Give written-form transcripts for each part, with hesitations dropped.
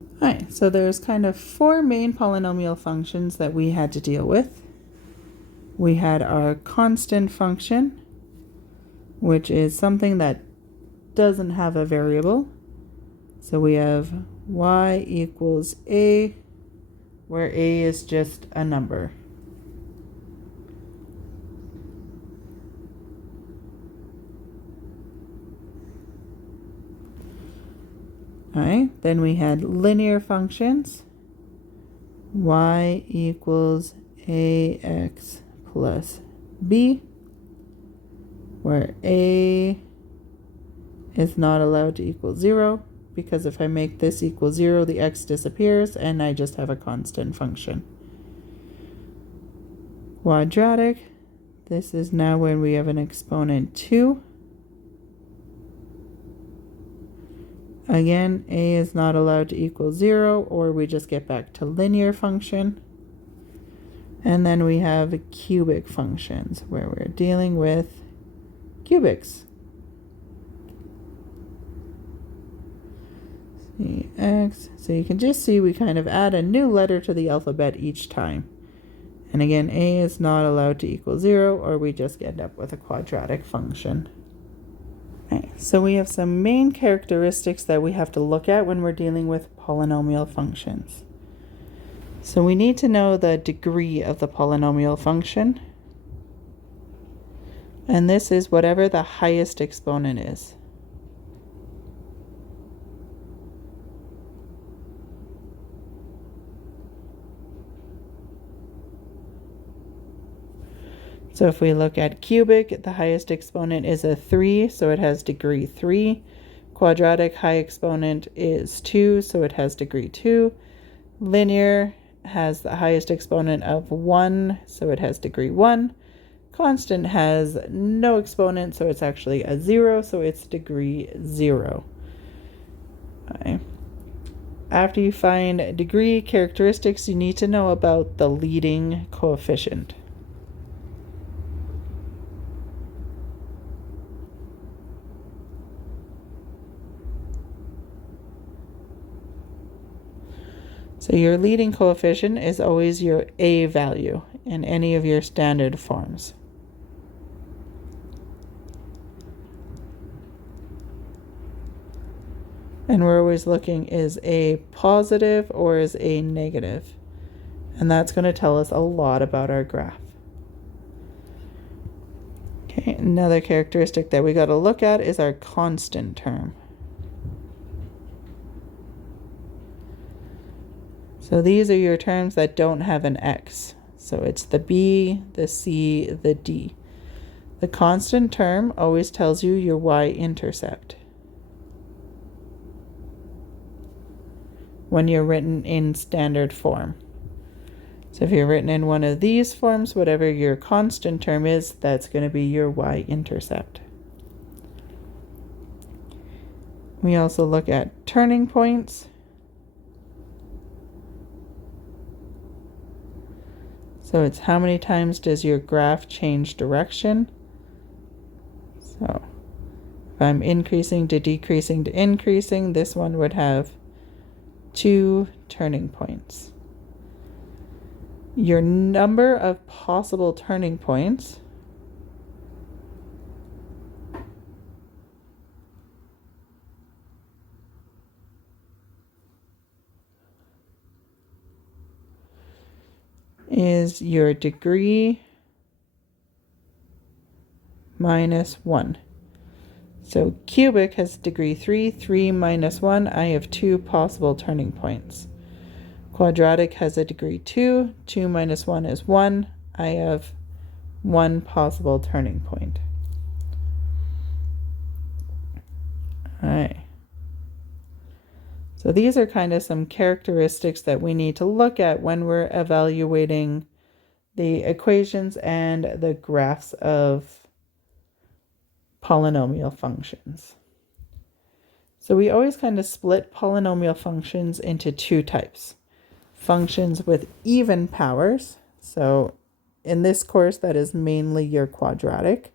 All right, so there's kind of four main polynomial functions that we had to deal with. We had our constant function, which is something that doesn't have a variable. So we have y equals a, where a is just a number. All right, then we had linear functions, y equals ax plus b, where a is not allowed to equal 0, because if I make this equal 0, the x disappears and I just have a constant function. Quadratic, this is now when we have an exponent 2. Again, a is not allowed to equal 0, or we just get back to linear function. And then we have cubic functions, where we're dealing with cubics. Cx, so you can just see we kind of add a new letter to the alphabet each time. And again, a is not allowed to equal 0, or we just end up with a quadratic function. Right, so we have some main characteristics that we have to look at when we're dealing with polynomial functions. So we need to know the degree of the polynomial function. And this is whatever the highest exponent is. So if we look at cubic, the highest exponent is a 3, so it has degree 3. Quadratic high exponent is 2, so it has degree 2. Linear has the highest exponent of 1, so it has degree 1. Constant has no exponent, so it's actually a 0, so it's degree 0. Okay. After you find degree characteristics, you need to know about the leading coefficient. So your leading coefficient is always your a value in any of your standard forms. And we're always looking, is a positive or is a negative? And that's going to tell us a lot about our graph. Okay, another characteristic that we got to look at is our constant term. So these are your terms that don't have an x. So it's the b, the c, the d. The constant term always tells you your y-intercept when you're written in standard form. So if you're written in one of these forms, whatever your constant term is, that's going to be your y-intercept. We also look at turning points. So it's how many times does your graph change direction? So if I'm increasing to decreasing to increasing, this one would have 2 turning points. Your number of possible turning points is your degree minus 1. So cubic has degree 3, 3 minus 1, I have 2 possible turning points. Quadratic has a degree 2, 2 minus 1 is 1, I have 1 possible turning point. All right. So these are kind of some characteristics that we need to look at when we're evaluating the equations and the graphs of polynomial functions. So we always kind of split polynomial functions into 2 types. Functions with even powers. So in this course, that is mainly your quadratic.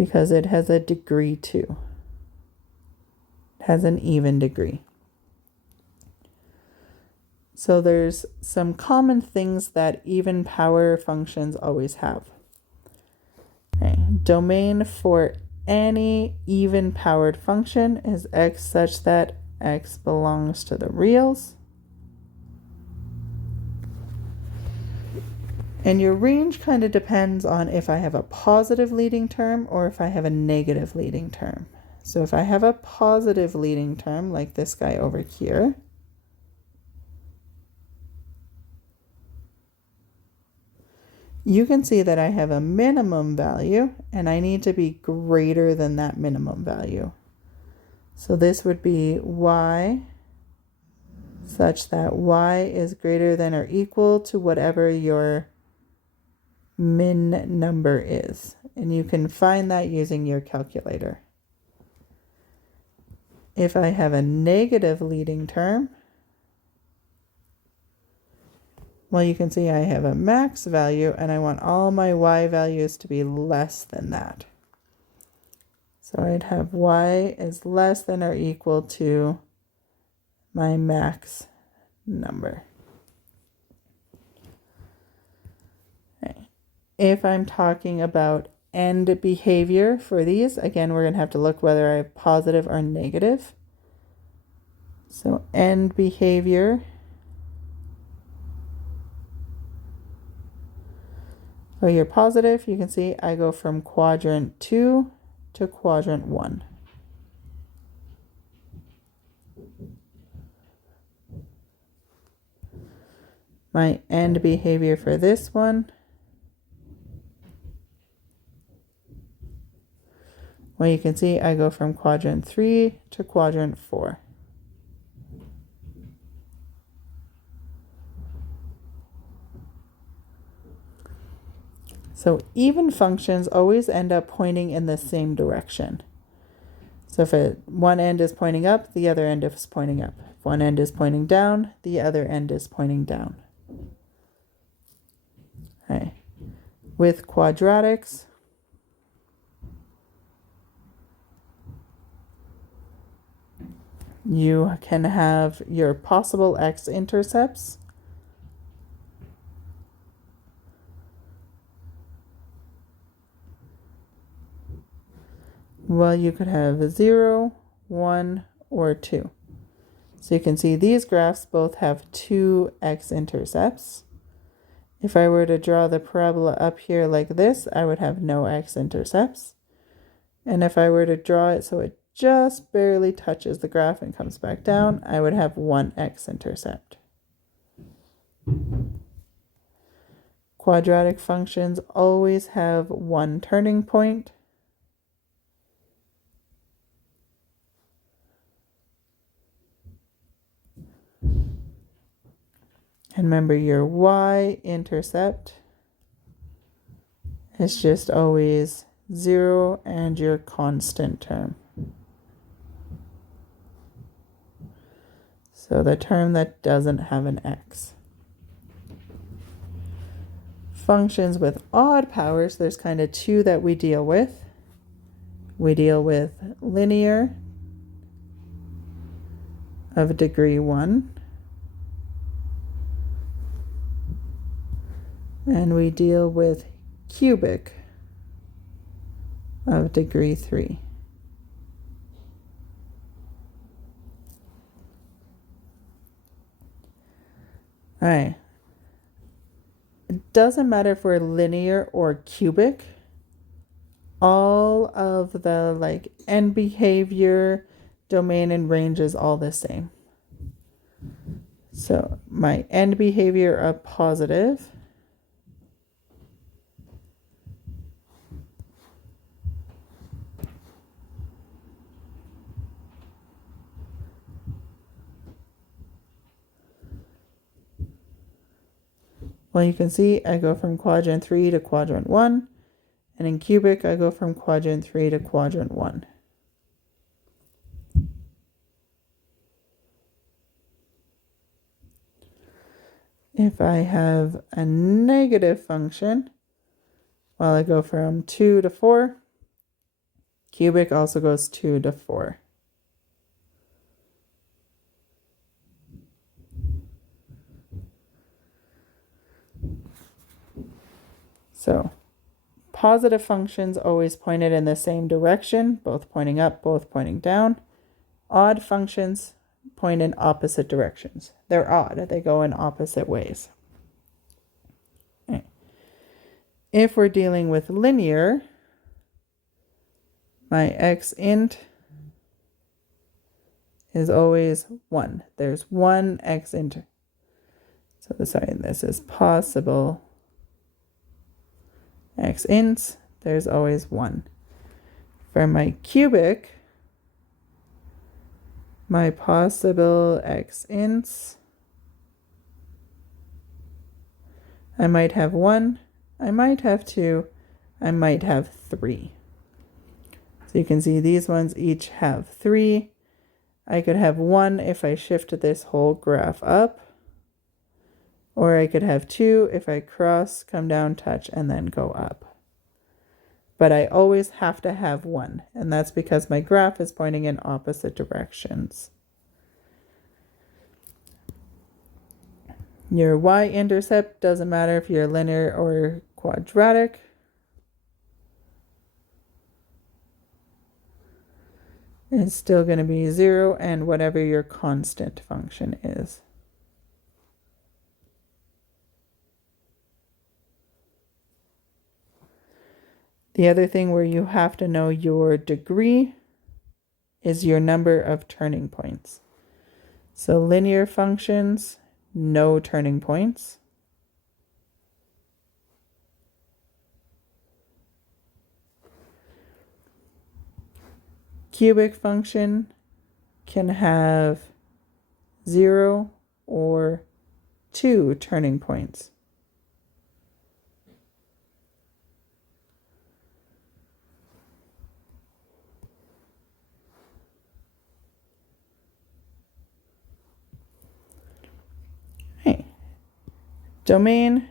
because it has a degree 2. It has an even degree. So there's some common things that even power functions always have. Okay. Domain for any even powered function is x such that x belongs to the reals. And your range kind of depends on if I have a positive leading term or if I have a negative leading term. So if I have a positive leading term, like this guy over here, you can see that I have a minimum value and I need to be greater than that minimum value. So this would be y such that y is greater than or equal to whatever your min number is. And you can find that using your calculator. If I have a negative leading term, well, you can see I have a max value and I want all my y values to be less than that. So I'd have y is less than or equal to my max number. Okay. If I'm talking about end behavior for these, again, we're going to have to look whether I have positive or negative. So end behavior. For your positive, you can see I go from quadrant 2 to quadrant 1. My end behavior for this one, well, you can see I go from quadrant 3 to quadrant 4. So even functions always end up pointing in the same direction. So if one end is pointing up, the other end is pointing up. If one end is pointing down, the other end is pointing down. Okay. With quadratics, you can have your possible x-intercepts. Well, you could have 0, 1, or 2. So you can see these graphs both have 2 x-intercepts. If I were to draw the parabola up here like this, I would have no x-intercepts. And if I were to draw it so it just barely touches the graph and comes back down, I would have 1 x-intercept. Quadratic functions always have one turning point. And remember, your y-intercept is just always 0 and your constant term. So the term that doesn't have an x. Functions with odd powers, there's kind of 2 that we deal with. We deal with linear of degree 1. And we deal with cubic of degree 3. All right. It doesn't matter if we're linear or cubic. All of the end behavior, domain, and range is all the same. So my end behavior of positive well, you can see I go from quadrant 3 to quadrant 1, and in cubic I go from quadrant 3 to quadrant 1. If I have a negative function, well, I go from 2 to 4, cubic also goes 2 to 4. So positive functions always pointed in the same direction, both pointing up, both pointing down. Odd functions point in opposite directions. They're odd. They go in opposite ways. Okay. If we're dealing with linear, my x int is always 1. There's one x int. So sorry, this is possible x ints. There's always 1. For my cubic, my possible x ints, I might have 1, I might have 2, I might have 3. So you can see these ones each have 3. I could have 1 if I shift this whole graph up, or I could have 2 if I cross, come down, touch, and then go up. But I always have to have 1, and that's because my graph is pointing in opposite directions. Your y-intercept doesn't matter if you're linear or quadratic. It's still going to be 0 and whatever your constant function is. The other thing where you have to know your degree is your number of turning points. So linear functions, no turning points. Cubic function can have 0 or 2 turning points. Domain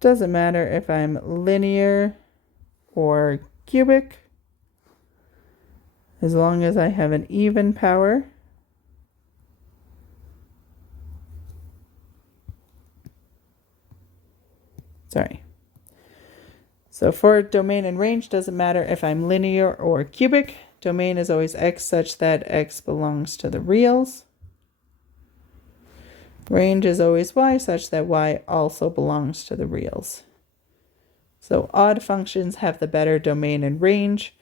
doesn't matter if I'm linear or cubic, as long as I have an even power. Sorry. So for domain and range, doesn't matter if I'm linear or cubic. Domain is always x such that x belongs to the reals. Range is always y such that y also belongs to the reals. So odd functions have the better domain and range.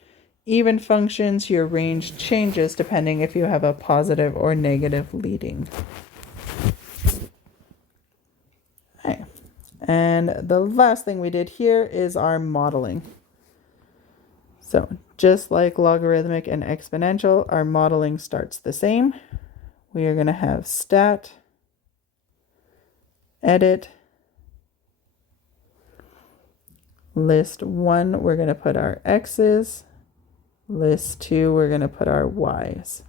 Even functions, your range changes depending if you have a positive or negative leading. Okay. And the last thing we did here is our modeling. So just like logarithmic and exponential, our modeling starts the same. We are going to have stat, edit, list 1, we're going to put our x's. List 2, we're going to put our y's.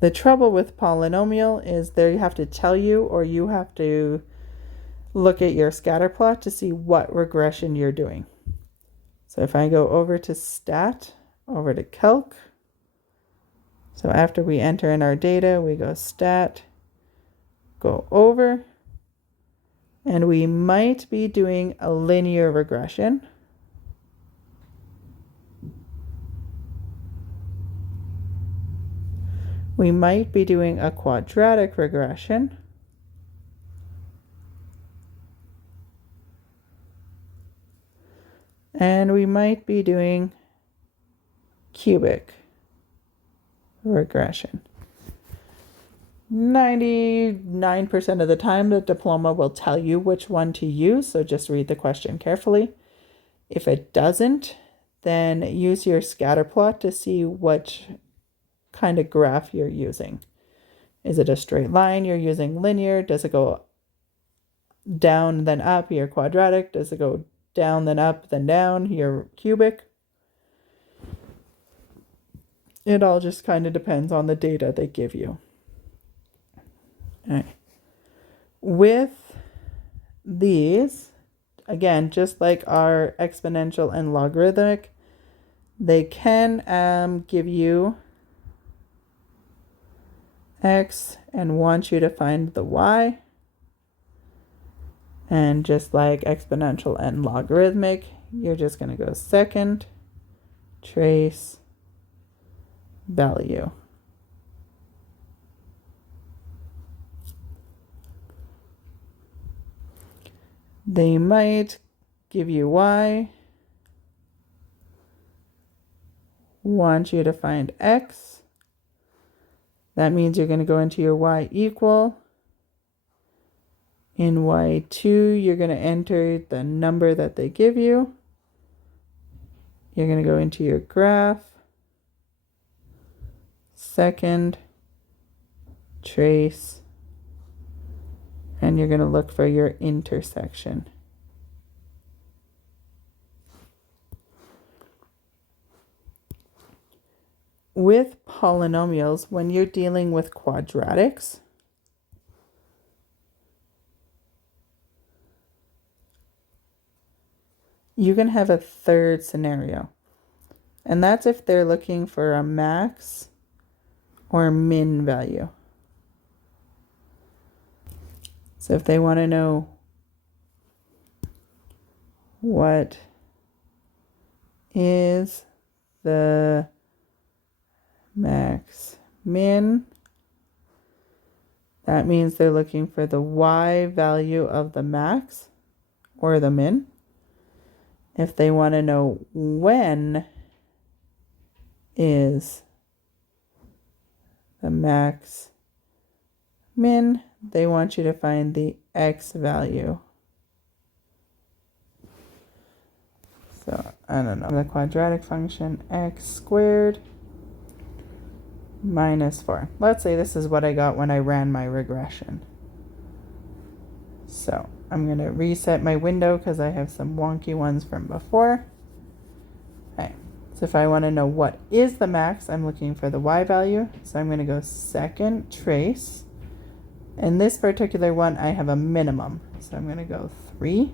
The trouble with polynomial is they have to tell you, or you have to look at your scatter plot to see what regression you're doing. So if I go over to stat, over to calc, so after we enter in our data, we go stat, go over, and we might be doing a linear regression. We might be doing a quadratic regression. And we might be doing cubic regression. 99% of the time, the diploma will tell you which one to use, so just read the question carefully. If it doesn't, then use your scatter plot to see which kind of graph you're using. Is it a straight line? You're using linear. Does it go down then up? You're quadratic. Does it go down then up then down? You're cubic. It all just kind of depends on the data they give you. All right. With these, again, just like our exponential and logarithmic, They can give you x and want you to find the y. And just like exponential and logarithmic, you're just going to go second, trace, value. They might give you y, want you to find x. That means you're going to go into your y equal. In y2, you're going to enter the number that they give you. You're going to go into your graph, second, trace, and you're going to look for your intersection. With polynomials, when you're dealing with quadratics, you can have a third scenario, and that's if they're looking for a max or min value. So if they want to know what is the max min, that means they're looking for the y value of the max or the min. If they want to know when is the max min, they want you to find the x value. So, I don't know, the quadratic function x squared minus 4. Let's say this is what I got when I ran my regression. So I'm going to reset my window because I have some wonky ones from before. Okay, so if I want to know what is the max, I'm looking for the y value. So I'm going to go second, trace. In this particular one, I have a minimum. So I'm going to go 3.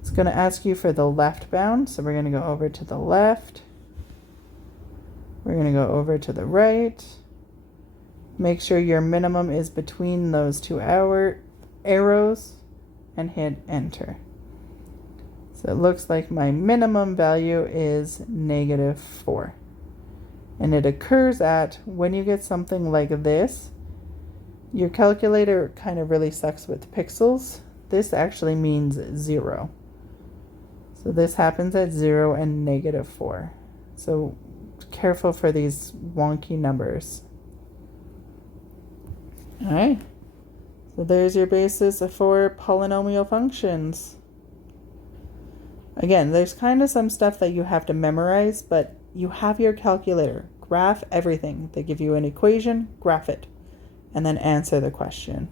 It's going to ask you for the left bound. So we're going to go over to the left. We're going to go over to the right. Make sure your minimum is between those two arrows and hit enter. So it looks like my minimum value is -4. And it occurs at, when you get something like this, your calculator kind of really sucks with pixels. This actually means 0. So this happens at 0 and -4. So careful for these wonky numbers. All right. So there's your basis for polynomial functions. Again, there's kind of some stuff that you have to memorize, but you have your calculator. Graph everything. They give you an equation, graph it, and then answer the question.